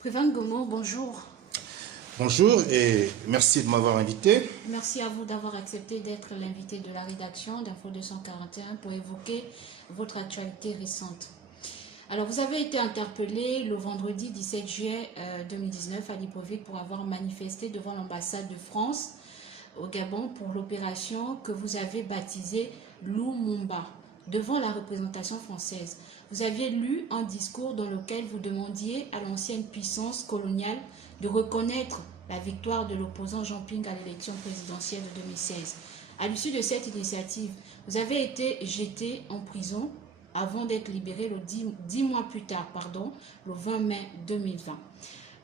Prévan Gomo, bonjour. Bonjour et merci de m'avoir invité. Merci à vous d'avoir accepté d'être l'invité de la rédaction d'Info 241 pour évoquer votre actualité récente. Alors, vous avez été interpellé le vendredi 17 juillet 2019 à Libreville pour avoir manifesté devant l'ambassade de France au Gabon pour l'opération que vous avez baptisée Lumumba, devant la représentation française. Vous aviez lu un discours dans lequel vous demandiez à l'ancienne puissance coloniale de reconnaître la victoire de l'opposant Jean Ping à l'élection présidentielle de 2016. À l'issue de cette initiative, vous avez été jeté en prison avant d'être libéré 10 mois plus tard, le 20 mai 2020.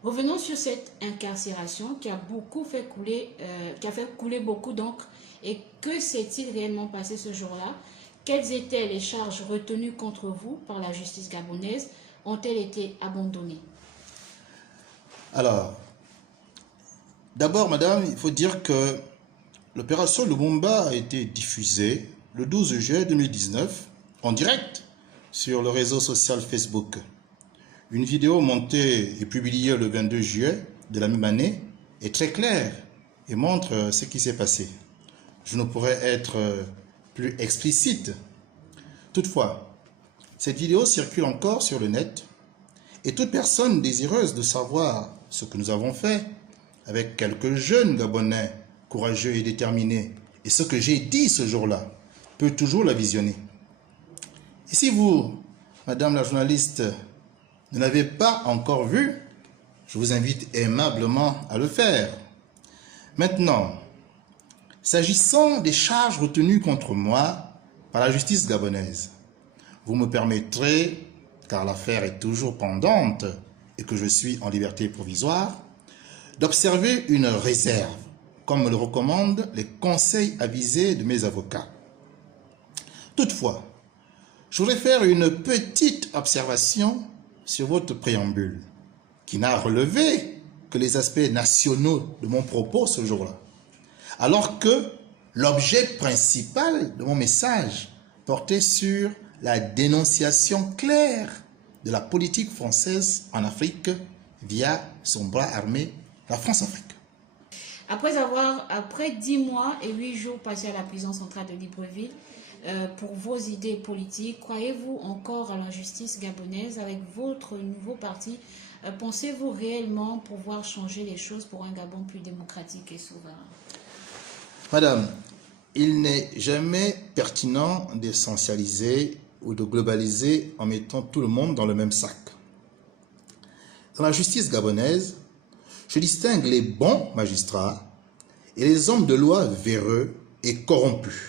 Revenons sur cette incarcération qui a fait couler beaucoup d'encre. Et que s'est-il réellement passé ce jour-là? Quelles étaient les charges retenues contre vous par la justice gabonaise? Ont-elles été abandonnées? Alors, d'abord, madame, il faut dire que l'opération Lumumba a été diffusée le 12 juillet 2019 en direct sur le réseau social Facebook. Une vidéo montée et publiée le 22 juillet de la même année est très claire et montre ce qui s'est passé. Je ne pourrais être plus explicite. Toutefois, cette vidéo circule encore sur le net et toute personne désireuse de savoir ce que nous avons fait avec quelques jeunes Gabonais courageux et déterminés et ce que j'ai dit ce jour-là peut toujours la visionner. Et si vous, madame la journaliste, ne l'avez pas encore vu, je vous invite aimablement à le faire. Maintenant, s'agissant des charges retenues contre moi par la justice gabonaise, vous me permettrez, car l'affaire est toujours pendante et que je suis en liberté provisoire, d'observer une réserve, comme me le recommandent les conseils avisés de mes avocats. Toutefois, je voudrais faire une petite observation sur votre préambule, qui n'a relevé que les aspects nationaux de mon propos ce jour-là, alors que l'objet principal de mon message portait sur la dénonciation claire de la politique française en Afrique via son bras armé, la France-Afrique. Après 10 mois et 8 jours passés à la prison centrale de Libreville, pour vos idées politiques, croyez-vous encore à la justice gabonaise avec votre nouveau parti? Pensez-vous réellement pouvoir changer les choses pour un Gabon plus démocratique et souverain? Madame, il n'est jamais pertinent d'essentialiser ou de globaliser en mettant tout le monde dans le même sac. Dans la justice gabonaise, je distingue les bons magistrats et les hommes de loi véreux et corrompus,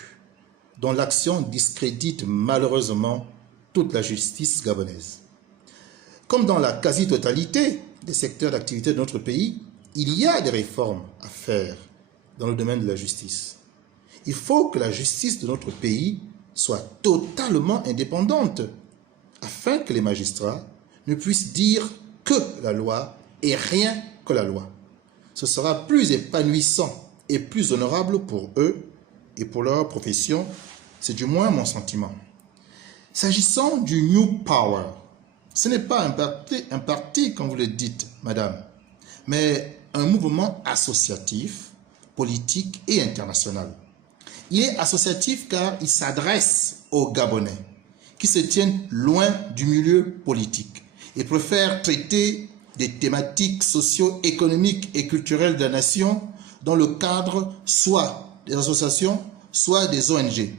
dont l'action discrédite malheureusement toute la justice gabonaise. Comme dans la quasi-totalité des secteurs d'activité de notre pays, il y a des réformes à faire dans le domaine de la justice. Il faut que la justice de notre pays soit totalement indépendante, afin que les magistrats ne puissent dire que la loi et rien que la loi. Ce sera plus épanouissant et plus honorable pour eux et pour leur profession, c'est du moins mon sentiment. S'agissant du New Power, ce n'est pas un parti, comme vous le dites, madame, mais un mouvement associatif, politique et international. Il est associatif car il s'adresse aux Gabonais qui se tiennent loin du milieu politique et préfèrent traiter des thématiques socio-économiques et culturelles de la nation dans le cadre soit des associations, soit des ONG.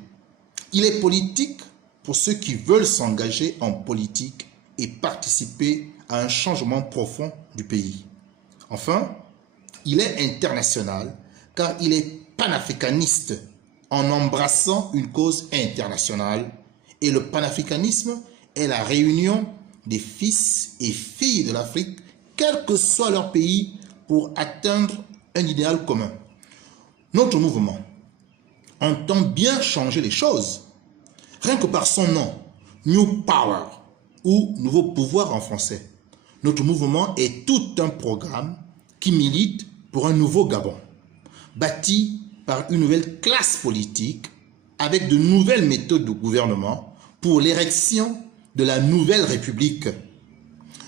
Il est politique pour ceux qui veulent s'engager en politique et participer à un changement profond du pays. Enfin, il est international car il est panafricaniste en embrassant une cause internationale. Et le panafricanisme est la réunion des fils et filles de l'Afrique, quel que soit leur pays, pour atteindre un idéal commun. Notre mouvement entend bien changer les choses. Rien que par son nom, New Power, ou Nouveau Pouvoir en français. Notre mouvement est tout un programme qui milite pour un nouveau Gabon, bâti par une nouvelle classe politique avec de nouvelles méthodes de gouvernement pour l'érection de la nouvelle République.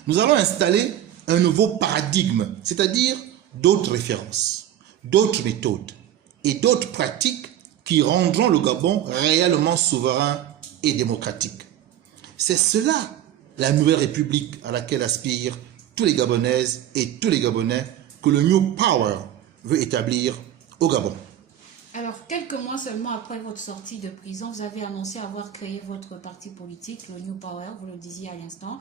Nous allons installer un nouveau paradigme, c'est-à-dire d'autres références, d'autres méthodes et d'autres pratiques qui rendront le Gabon réellement souverain et démocratique. C'est cela, la nouvelle république à laquelle aspirent tous les Gabonaises et tous les Gabonais que le New Power veut établir au Gabon. Alors, quelques mois seulement après votre sortie de prison, vous avez annoncé avoir créé votre parti politique, le New Power, vous le disiez à l'instant.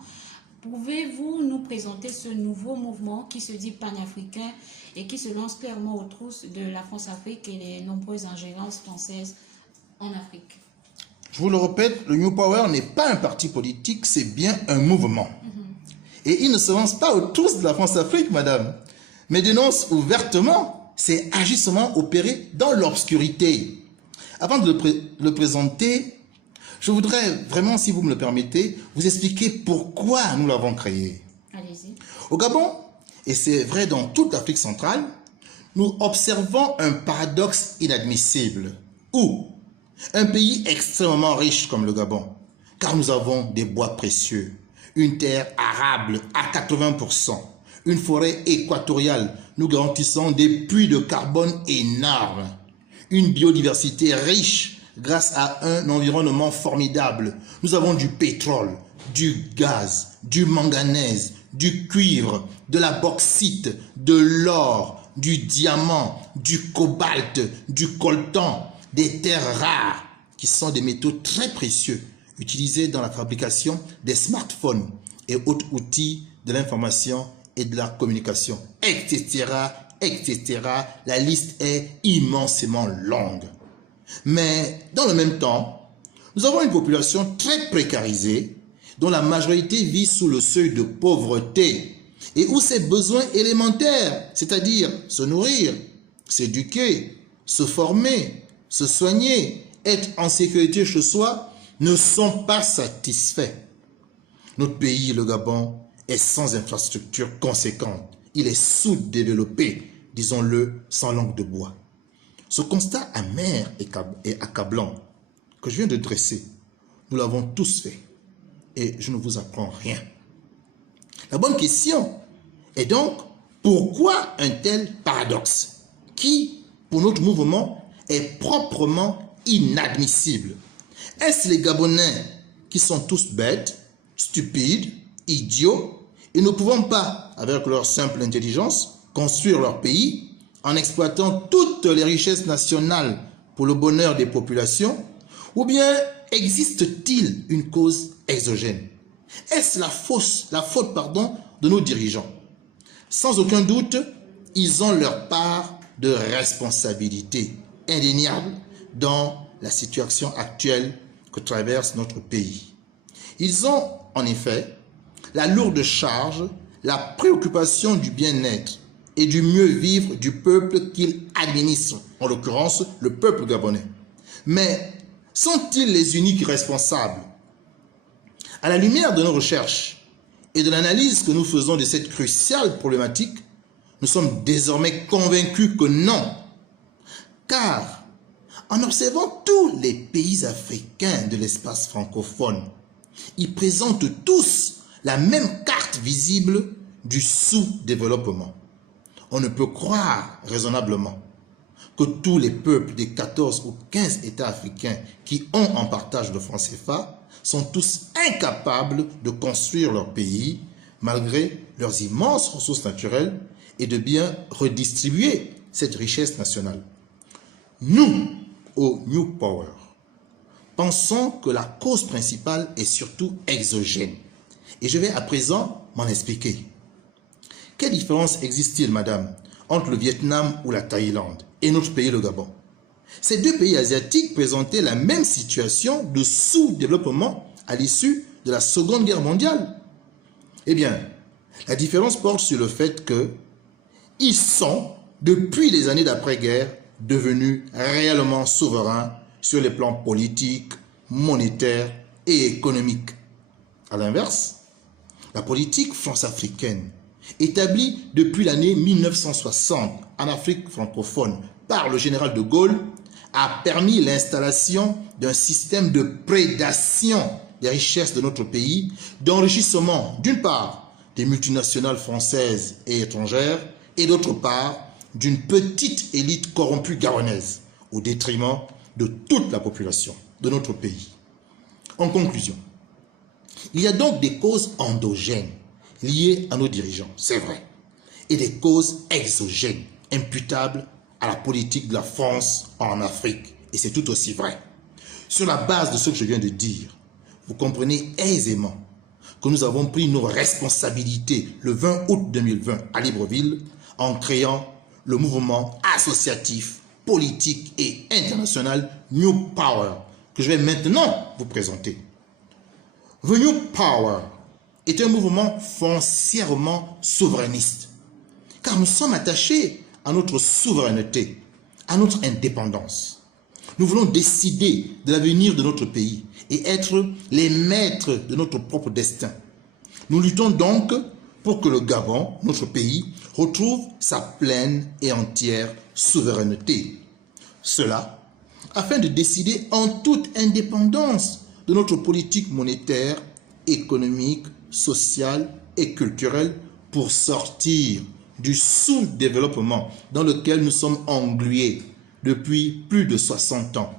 Pouvez-vous nous présenter ce nouveau mouvement qui se dit panafricain et qui se lance clairement aux trousses de la France-Afrique et les nombreuses ingérences françaises en Afrique? Je vous le répète, le New Power n'est pas un parti politique, c'est bien un mouvement. Et il ne se lance pas aux trousses de la France-Afrique, madame, mais dénonce ouvertement ces agissements opérés dans l'obscurité. Avant de le présenter, je voudrais vraiment, si vous me le permettez, vous expliquer pourquoi nous l'avons créé. Allez-y. Au Gabon, et c'est vrai dans toute l'Afrique centrale, nous observons un paradoxe inadmissible, où un pays extrêmement riche comme le Gabon, car nous avons des bois précieux, une terre arable à 80%, une forêt équatoriale nous garantissant des puits de carbone énormes, une biodiversité riche grâce à un environnement formidable. Nous avons du pétrole, du gaz, du manganèse, du cuivre, de la bauxite, de l'or, du diamant, du cobalt, du coltan, des terres rares qui sont des métaux très précieux utilisés dans la fabrication des smartphones et autres outils de l'information et de la communication, etc., etc. La liste est immensément longue. Mais dans le même temps, nous avons une population très précarisée dont la majorité vit sous le seuil de pauvreté et où ses besoins élémentaires, c'est-à-dire se nourrir, s'éduquer, se former, se soigner, être en sécurité chez soi, ne sont pas satisfaits. Notre pays, le Gabon, est sans infrastructure conséquente. Il est sous-développé, disons-le, sans langue de bois. Ce constat amer et accablant que je viens de dresser, nous l'avons tous fait. Et je ne vous apprends rien. La bonne question est donc, pourquoi un tel paradoxe qui, pour notre mouvement, est proprement inadmissible? Est-ce les Gabonais qui sont tous bêtes, stupides, idiots, et ne pouvant pas, avec leur simple intelligence, construire leur pays en exploitant toutes les richesses nationales pour le bonheur des populations? Ou bien existe-t-il une cause exogène? Est-ce la faute de nos dirigeants? Sans aucun doute, ils ont leur part de responsabilité indéniable dans la situation actuelle que traverse notre pays. Ils ont, en effet, la lourde charge, la préoccupation du bien-être et du mieux vivre du peuple qu'ils administrent, en l'occurrence le peuple gabonais. Mais sont-ils les uniques responsables? À la lumière de nos recherches et de l'analyse que nous faisons de cette cruciale problématique, nous sommes désormais convaincus que non. Car, en observant tous les pays africains de l'espace francophone, ils présentent tous la même carte visible du sous-développement. On ne peut croire raisonnablement que tous les peuples des 14 ou 15 États africains qui ont en partage le franc CFA sont tous incapables de construire leur pays malgré leurs immenses ressources naturelles et de bien redistribuer cette richesse nationale. Nous, au New Power, pensons que la cause principale est surtout exogène. Et je vais à présent m'en expliquer. Quelle différence existe-t-il, madame, entre le Vietnam ou la Thaïlande et notre pays, le Gabon? Ces deux pays asiatiques présentaient la même situation de sous-développement à l'issue de la Seconde Guerre mondiale. Eh bien, la différence porte sur le fait qu'ils sont, depuis les années d'après-guerre, devenus réellement souverains sur les plans politiques, monétaires et économiques. À l'inverse, la politique france-africaine, établie depuis l'année 1960 en Afrique francophone par le général de Gaulle, a permis l'installation d'un système de prédation des richesses de notre pays, d'enrichissement d'une part des multinationales françaises et étrangères, et d'autre part, d'une petite élite corrompue gabonaise, au détriment de toute la population de notre pays. En conclusion, il y a donc des causes endogènes liées à nos dirigeants, c'est vrai, et des causes exogènes imputables à la politique de la France en Afrique, et c'est tout aussi vrai. Sur la base de ce que je viens de dire, vous comprenez aisément que nous avons pris nos responsabilités le 20 août 2020 à Libreville en créant le mouvement associatif, politique et international New Power que je vais maintenant vous présenter. The New Power est un mouvement foncièrement souverainiste car nous sommes attachés à notre souveraineté, à notre indépendance. Nous voulons décider de l'avenir de notre pays et être les maîtres de notre propre destin. Nous luttons donc pour que le Gabon, notre pays, retrouve sa pleine et entière souveraineté. Cela afin de décider en toute indépendance de notre politique monétaire, économique, sociale et culturelle pour sortir du sous-développement dans lequel nous sommes englués depuis plus de 60 ans.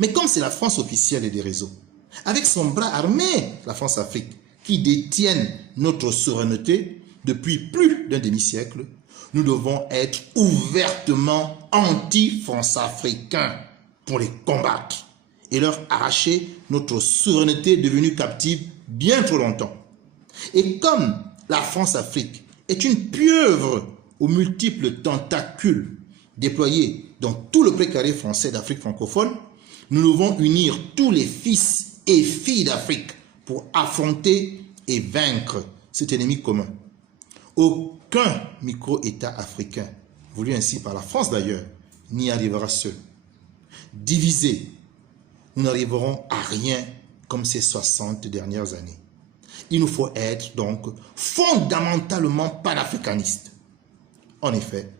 Mais comme c'est la France officielle et des réseaux, avec son bras armé, la France-Afrique, qui détiennent notre souveraineté depuis plus d'un demi-siècle, nous devons être ouvertement anti-France-africains pour les combattre et leur arracher notre souveraineté devenue captive bien trop longtemps. Et comme la France-Afrique est une pieuvre aux multiples tentacules déployés dans tout le précaré français d'Afrique francophone, nous devons unir tous les fils et filles d'Afrique pour affronter et vaincre cet ennemi commun. Aucun micro-État africain, voulu ainsi par la France d'ailleurs, n'y arrivera seul. Divisés, nous n'arriverons à rien comme ces 60 dernières années. Il nous faut être donc fondamentalement panafricanistes. En effet,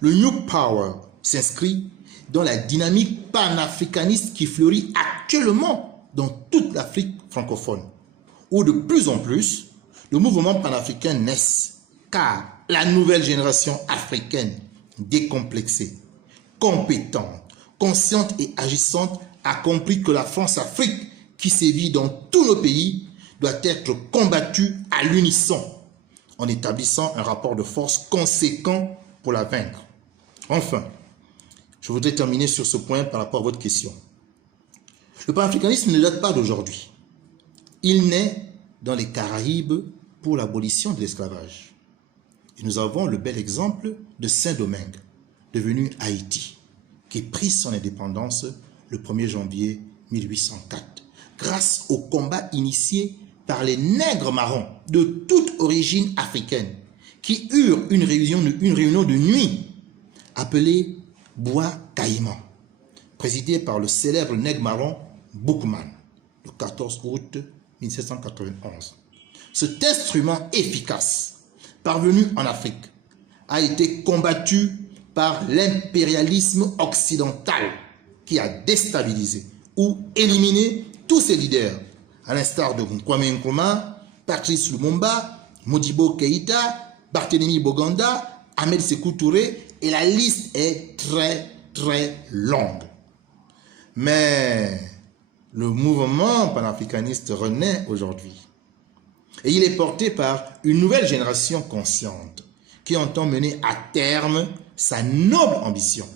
le New Power s'inscrit dans la dynamique panafricaniste qui fleurit actuellement dans toute l'Afrique francophone, où de plus en plus, le mouvement panafricain naît, car la nouvelle génération africaine, décomplexée, compétente, consciente et agissante, a compris que la France-Afrique, qui sévit dans tous nos pays, doit être combattue à l'unisson, en établissant un rapport de force conséquent pour la vaincre. Enfin, je voudrais terminer sur ce point par rapport à votre question. Le panafricanisme ne date pas d'aujourd'hui. Il naît dans les Caraïbes pour l'abolition de l'esclavage. Et nous avons le bel exemple de Saint-Domingue, devenu Haïti, qui prit son indépendance le 1er janvier 1804, grâce au combat initié par les nègres marrons de toute origine africaine, qui eurent une réunion de nuit appelée Bois Caïman, présidée par le célèbre nègre marron Boukman, le 14 août 1791. Cet instrument efficace, parvenu en Afrique, a été combattu par l'impérialisme occidental qui a déstabilisé ou éliminé tous ses leaders, à l'instar de Kwame Nkrumah, Patrice Lumumba, Modibo Keïta, Barthélemy Boganda, Ahmed Sékou Touré, et la liste est très longue. Mais le mouvement panafricaniste renaît aujourd'hui. Et il est porté par une nouvelle génération consciente qui entend mener à terme sa noble ambition,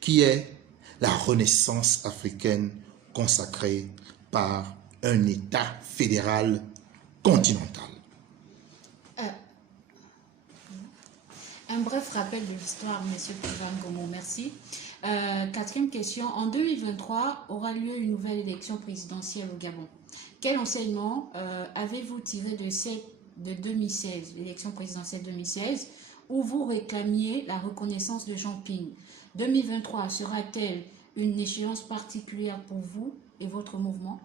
qui est la renaissance africaine consacrée par un État fédéral continental. Un bref rappel de l'histoire, M. Kivan-Gomo, merci. Quatrième question. En 2023, aura lieu une nouvelle élection présidentielle au Gabon. Quel enseignement avez-vous tiré de 2016, l'élection présidentielle 2016, où vous réclamiez la reconnaissance de Jean Ping? 2023 sera-t-elle une échéance particulière pour vous et votre mouvement?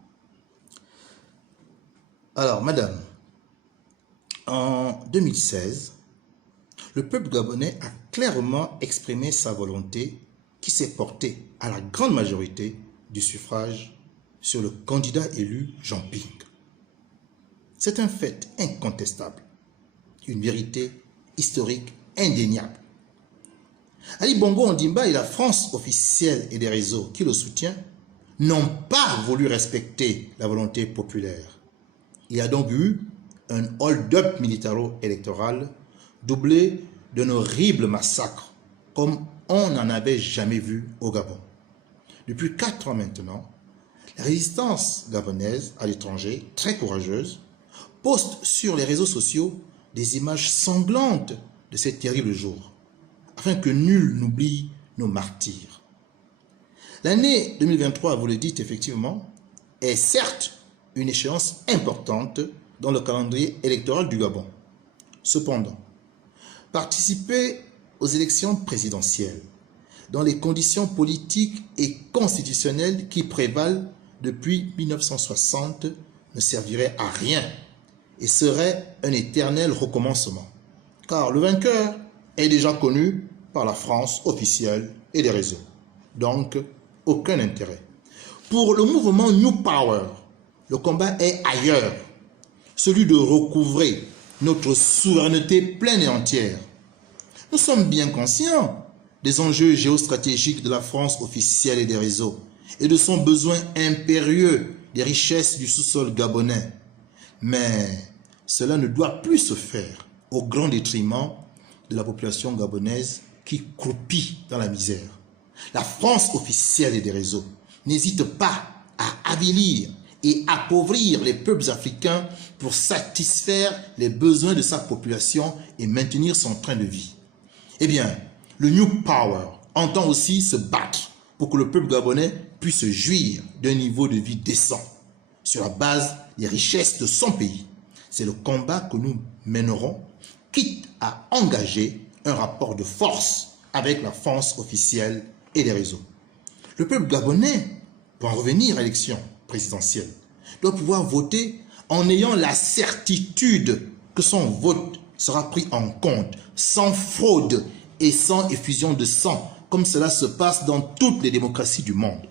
Alors, madame, en 2016, le peuple gabonais a clairement exprimé sa volonté qui s'est portée à la grande majorité du suffrage sur le candidat élu Jean Ping. C'est un fait incontestable, une vérité historique indéniable. Ali Bongo Ondimba et la France officielle et des réseaux qui le soutiennent n'ont pas voulu respecter la volonté populaire. Il y a donc eu un hold-up militaro-électoral doublé d'un horrible massacre comme on n'en avait jamais vu au Gabon. Depuis 4 ans maintenant, la résistance gabonaise à l'étranger, très courageuse, poste sur les réseaux sociaux des images sanglantes de ces terribles jours, afin que nul n'oublie nos martyrs. L'année 2023, vous le dites effectivement, est certes une échéance importante dans le calendrier électoral du Gabon. Cependant, participer aux élections présidentielles dans les conditions politiques et constitutionnelles qui prévalent depuis 1960 ne servirait à rien et serait un éternel recommencement, car le vainqueur est déjà connu par la France officielle et les réseaux. Donc, aucun intérêt. Pour le mouvement New Power, le combat est ailleurs, celui de recouvrer notre souveraineté pleine et entière. Nous sommes bien conscients des enjeux géostratégiques de la France officielle et des réseaux et de son besoin impérieux des richesses du sous-sol gabonais. Mais cela ne doit plus se faire au grand détriment de la population gabonaise qui croupit dans la misère. La France officielle et des réseaux n'hésite pas à avilir et appauvrir les peuples africains pour satisfaire les besoins de sa population et maintenir son train de vie. Eh bien, le New Power entend aussi se battre pour que le peuple gabonais puisse jouir d'un niveau de vie décent sur la base des richesses de son pays. C'est le combat que nous mènerons, quitte à engager un rapport de force avec la France officielle et les réseaux. Le peuple gabonais, pour en revenir à l'élection présidentielle, doit pouvoir voter en ayant la certitude que son vote sera pris en compte, sans fraude et sans effusion de sang, comme cela se passe dans toutes les démocraties du monde.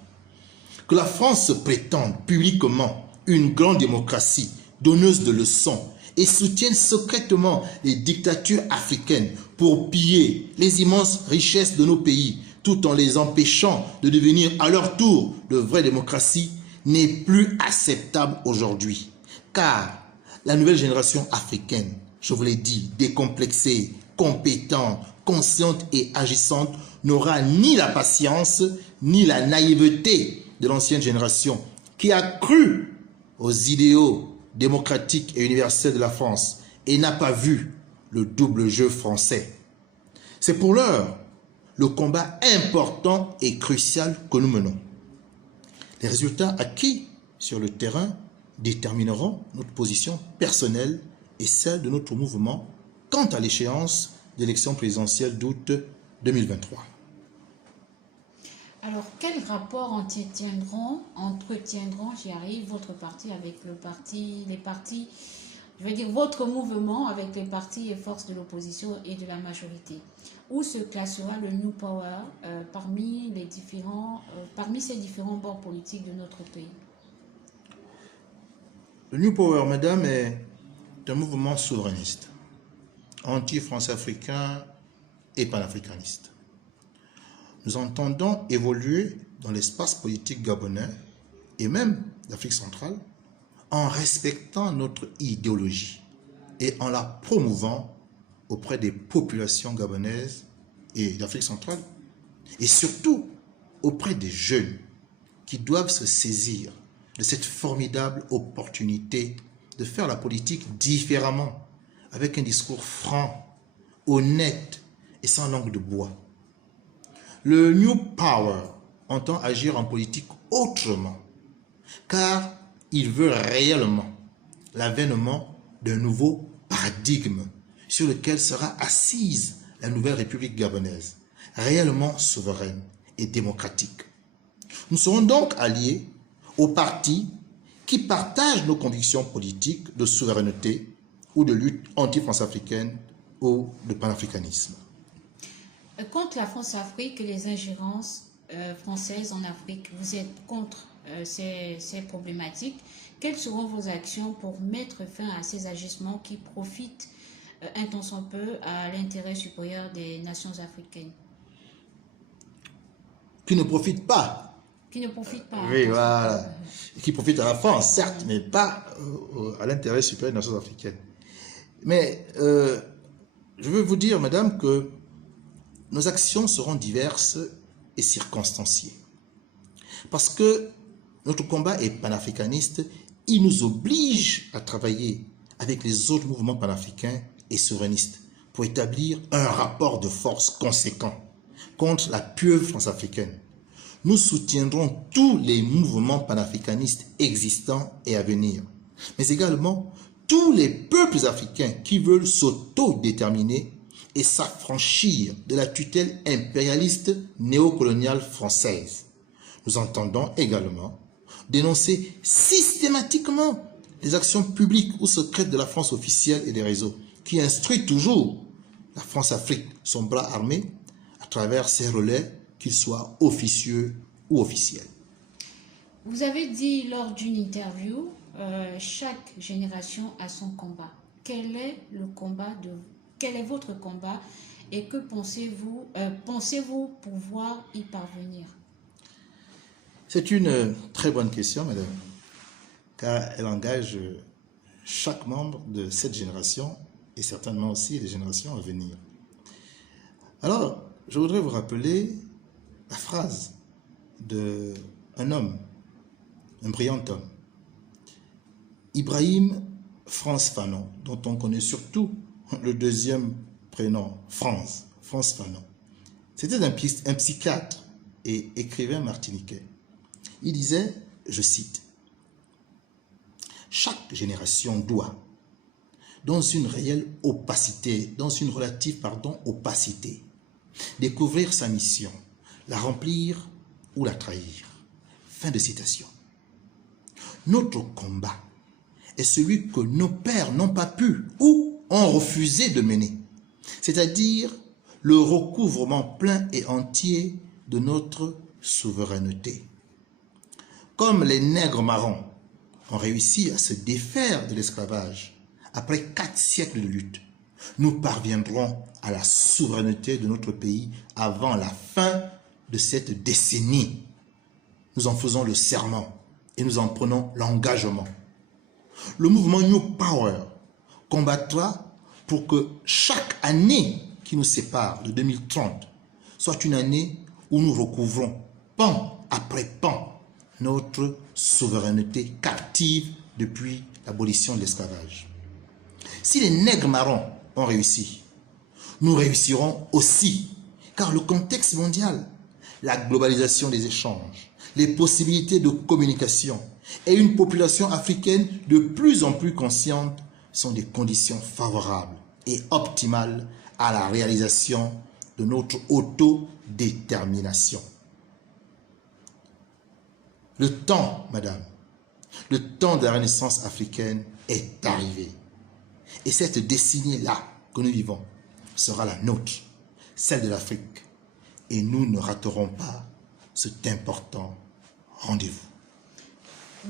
Que la France se prétende publiquement une grande démocratie, donneuse de leçons, et soutienne secrètement les dictatures africaines pour piller les immenses richesses de nos pays, tout en les empêchant de devenir à leur tour de vraies démocraties, n'est plus acceptable aujourd'hui. Car la nouvelle génération africaine, je vous l'ai dit, décomplexée, compétente, consciente et agissante, n'aura ni la patience, ni la naïveté de l'ancienne génération, qui a cru aux idéaux démocratiques et universels de la France et n'a pas vu le double jeu français. C'est pour l'heure le combat important et crucial que nous menons. Les résultats acquis sur le terrain détermineront notre position personnelle et celle de notre mouvement quant à l'échéance d'élections présidentielles d'août 2023. Alors, quel rapport entretiendront, j'y arrive, votre parti avec les partis, je veux dire votre mouvement avec les partis et forces de l'opposition et de la majorité? Où se classera le New Power parmi ces différents bords politiques de notre pays? Le New Power, madame, est un mouvement souverainiste, anti-france-africain et panafricaniste. Nous entendons évoluer dans l'espace politique gabonais et même d'Afrique centrale en respectant notre idéologie et en la promouvant auprès des populations gabonaises et d'Afrique centrale et surtout auprès des jeunes qui doivent se saisir de cette formidable opportunité de faire la politique différemment, avec un discours franc, honnête et sans langue de bois. Le New Power entend agir en politique autrement, car il veut réellement l'avènement d'un nouveau paradigme sur lequel sera assise la nouvelle République gabonaise, réellement souveraine et démocratique. Nous serons donc alliés aux partis qui partagent nos convictions politiques de souveraineté ou de lutte anti-France-africaine ou de panafricanisme. Contre la France-Afrique et les ingérences françaises en Afrique, vous êtes contre ces problématiques. Quelles seront vos actions pour mettre fin à ces agissements qui profitent un tant soit peu à l'intérêt supérieur des nations africaines? Qui ne profitent pas. Qui ne profitent pas. Oui, voilà. Qui profitent à la France, certes, mais pas à l'intérêt supérieur des nations africaines. Mais je veux vous dire, madame, que nos actions seront diverses et circonstanciées. Parce que notre combat est panafricaniste, il nous oblige à travailler avec les autres mouvements panafricains et souverainistes pour établir un rapport de force conséquent contre la pieuvre france-africaine. Nous soutiendrons tous les mouvements panafricanistes existants et à venir, mais également tous les peuples africains qui veulent s'autodéterminer et s'affranchir de la tutelle impérialiste néocoloniale française. Nous entendons également dénoncer systématiquement les actions publiques ou secrètes de la France officielle et des réseaux qui instruit toujours la France-Afrique, son bras armé, à travers ses relais, qu'ils soient officieux ou officiels. Vous avez dit lors d'une interview, chaque génération a son combat. Quel est votre combat et que pensez-vous pouvoir y parvenir? C'est une très bonne question, madame, car elle engage chaque membre de cette génération et certainement aussi les générations à venir. Alors, je voudrais vous rappeler la phrase d'un homme, un brillant homme, Ibrahim Frantz Fanon, dont on connaît surtout le deuxième prénom, Frantz Fanon. C'était un psychiatre et écrivain martiniquais. Il disait, je cite, « Chaque génération doit, dans une réelle opacité, dans une relative, opacité, découvrir sa mission, la remplir ou la trahir. » Fin de citation. Notre combat est celui que nos pères n'ont pas pu ou ont refusé de mener, c'est-à-dire le recouvrement plein et entier de notre souveraineté. Comme les nègres marrons ont réussi à se défaire de l'esclavage après 4 siècles de lutte, nous parviendrons à la souveraineté de notre pays avant la fin de cette décennie. Nous en faisons le serment et nous en prenons l'engagement. Le mouvement New Power combattra pour que chaque année qui nous sépare de 2030 soit une année où nous recouvrons pan après pan notre souveraineté captive depuis l'abolition de l'esclavage. Si les nègres marrons ont réussi, nous réussirons aussi, car le contexte mondial, la globalisation des échanges, les possibilités de communication et une population africaine de plus en plus consciente sont des conditions favorables et optimales à la réalisation de notre autodétermination. Le temps, madame, le temps de la Renaissance africaine est arrivé. Et cette décennie-là que nous vivons sera la nôtre, celle de l'Afrique. Et nous ne raterons pas cet important rendez-vous.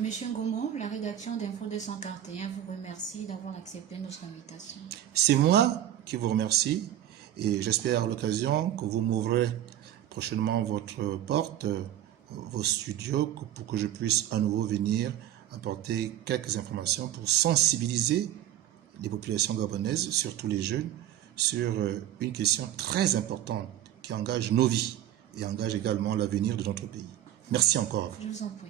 Monsieur Ngomo, la rédaction d'Info 241 vous remercie d'avoir accepté notre invitation. C'est moi qui vous remercie et j'espère à l'occasion que vous m'ouvrez prochainement votre porte, vos studios, pour que je puisse à nouveau venir apporter quelques informations pour sensibiliser les populations gabonaises, surtout les jeunes, sur une question très importante qui engage nos vies et engage également l'avenir de notre pays. Merci encore à vous. Je vous en prie.